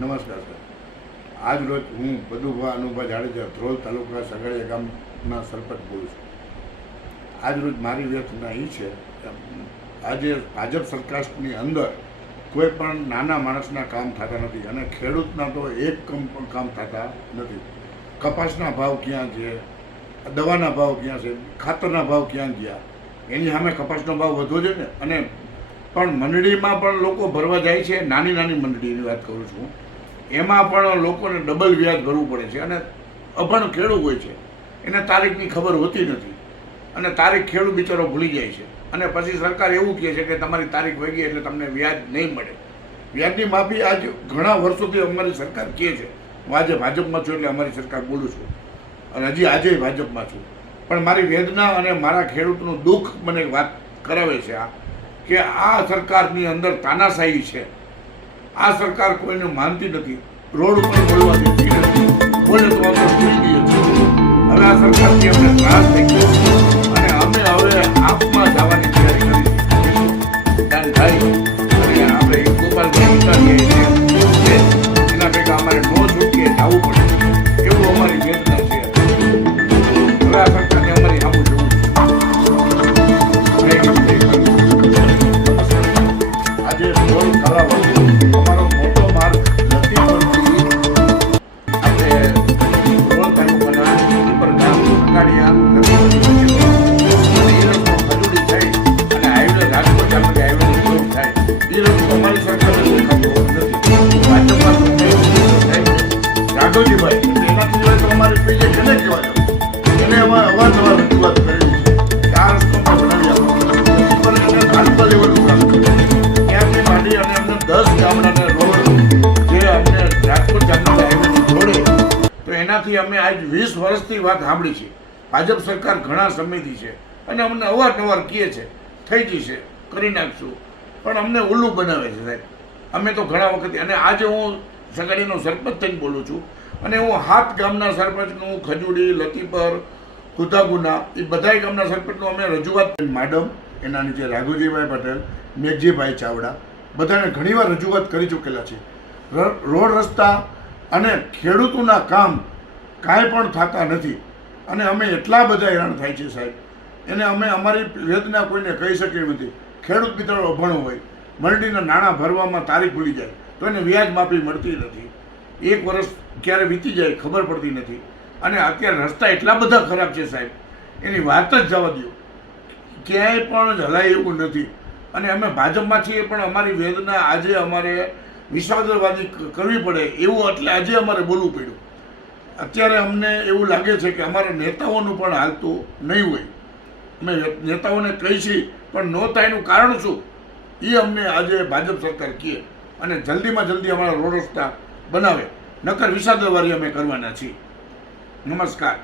નમસ્કાર સર. આજ રોજ હું બધુભા અનુભા જાડેજા ધ્રોલ તાલુકા સગાડિયા ગામના સરપંચ બોલું છું. આજ રોજ મારી વ્યથા એ છે કે આજે ભાજપ સરકારની અંદર કોઈ પણ નાના માણસના કામ થતા નથી અને ખેડૂતના તો એક પણ કામ થતા નથી. કપાસના ભાવ ક્યાં છે, દવાના ભાવ ક્યાં છે, ખાતરના ભાવ ક્યાં ગયા, એની સામે કપાસનો ભાવ વધવો છે ને. અને પણ મંડળીમાં પણ લોકો ભરવા જાય છે. નાની નાની મંડળીની વાત કરું છું, એમાં પણ લોકોને ડબલ વ્યાજ ભરવું પડે છે. અને અભણ ખેડૂત હોય છે, એને તારીખની ખબર હોતી નથી અને તારીખ ખેડૂત બિચારો ભૂલી જાય છે. અને પછી સરકાર એવું કહે છે કે તમારી તારીખ વહી ગઈ એટલે તમને વ્યાજ નહીં મળે. વ્યાજની માફી આજ ઘણા વર્ષોથી અમારી સરકાર કહે છે. હું આજે ભાજપમાં છું એટલે અમારી સરકાર બોલું છું અને હજી આજે ભાજપમાં છું. પણ મારી વેદના અને મારા ખેડૂતનું દુઃખ મને વાત કરાવે છે કે આ સરકારની અંદર તાનાશાહી છે. આ સરકાર કોઈને માનતી નથી. રોડ ઉપર બોલવા દેતી નથી. બોલે તો અમે ભૂલી ગઈએ છીએ. હવે આ સરકારથી અમને ત્રાસ થઈ ગયો અને અમે હવે આપમાં જવાની તૈયારી કરી છે. અને આપણે ગોપાલભાઈ ઉતારીએ છીએ એના ભેગા અમારે નો છૂટીએ જવું પડે એવું અમારી વેદના છે. હવે આ સરકારને અમારી સામું જવું છે. આજે રોડ કરાવવા અમારો મોટો માર્ગ નથી બનતી. આપણે રોડ તાલુકાના ઉપર ગામ સગાડિયા ખજૂરી થઈ અને હાઈવે રાજકોટ ગામથી હાઈવે ઉપયોગ થાય એ રસ્તો અમારી સરકાર નથી. ભાજપમાં રાઘવજીભાઈ એના સિવાય તો અમારી પેજે કેને કહેવાય એને અમે અવારનવાર રજૂઆત કરેલી છે કે આ રસ્તો બનાવી આપો પણ એને તાલુકા લેવલનું કામ કર્યું. ત્યાંથી માંડી અને અમને 10 ગામડાના રોડ જે અમને રાજકોટ ગામના હાઈવે જોડે તો એનાથી અમે આજ 20 વર્ષથી વાત સાંભળી છે. ભાજપ સરકાર ઘણા સમયથી છે અને અમને અવારનવાર કહે છે થઈ જશે, કરી નાખશું, પણ અમને ઉલ્લુ બનાવે છે સાહેબ. અમે તો ઘણા વખત અને આજે હું સગાડીનો સરપંચ થઈને બોલું છું અને હું 7 ગામના સરપંચનું ખજૂડી, લતીપર, કુતાગુના એ બધાય ગામના સરપંચનું અમે રજૂઆત મેડમ એના નીચે રાઘુજીભાઈ પટેલ, મેઘજીભાઈ ચાવડા બધાને ઘણીવાર રજૂઆત કરી ચૂકેલા છે. રોડ રસ્તા અને ખેડૂતોના કામ કાંઈ પણ થતા નથી અને અમે એટલા બધા હેરાન થાય છે સાહેબ. એને અમે અમારી વેદના કોઈને કહી શકીએ નથી. ખેડૂત બિચારો અભણ હોય, મંડળીના નાણાં ભરવામાં તારીખ ભૂલી જાય તો એને વ્યાજ માફી મળતી નથી. 1 વર્ષ ક્યારે વીતી જાય ખબર પડતી નથી. અને અત્યારે રસ્તા એટલા બધા ખરાબ છે સાહેબ, એની વાત જ જવા દો. ક્યાંય પણ હલાય એવું નથી. અને અમે ભાજપમાં છીએ પણ અમારી વેદના આજે અમારે વિષાદવાદી કરવી પડે એવું એટલે આજે અમારે બોલવું પડ્યું. અત્યારે અમને એવું લાગે છે કે અમારા નેતાઓનું પણ હાલતું નહીં હોય. અમે નેતાઓને કહી છીએ પણ ન થાય એનું કારણ શું એ અમને આજે ભાજપ સરકાર કહે અને જલ્દીમાં જલ્દી અમારા રોડ રસ્તા બનાવે, નકર વિષાદવાદી અમે કરવાના છીએ. નમસ્કાર.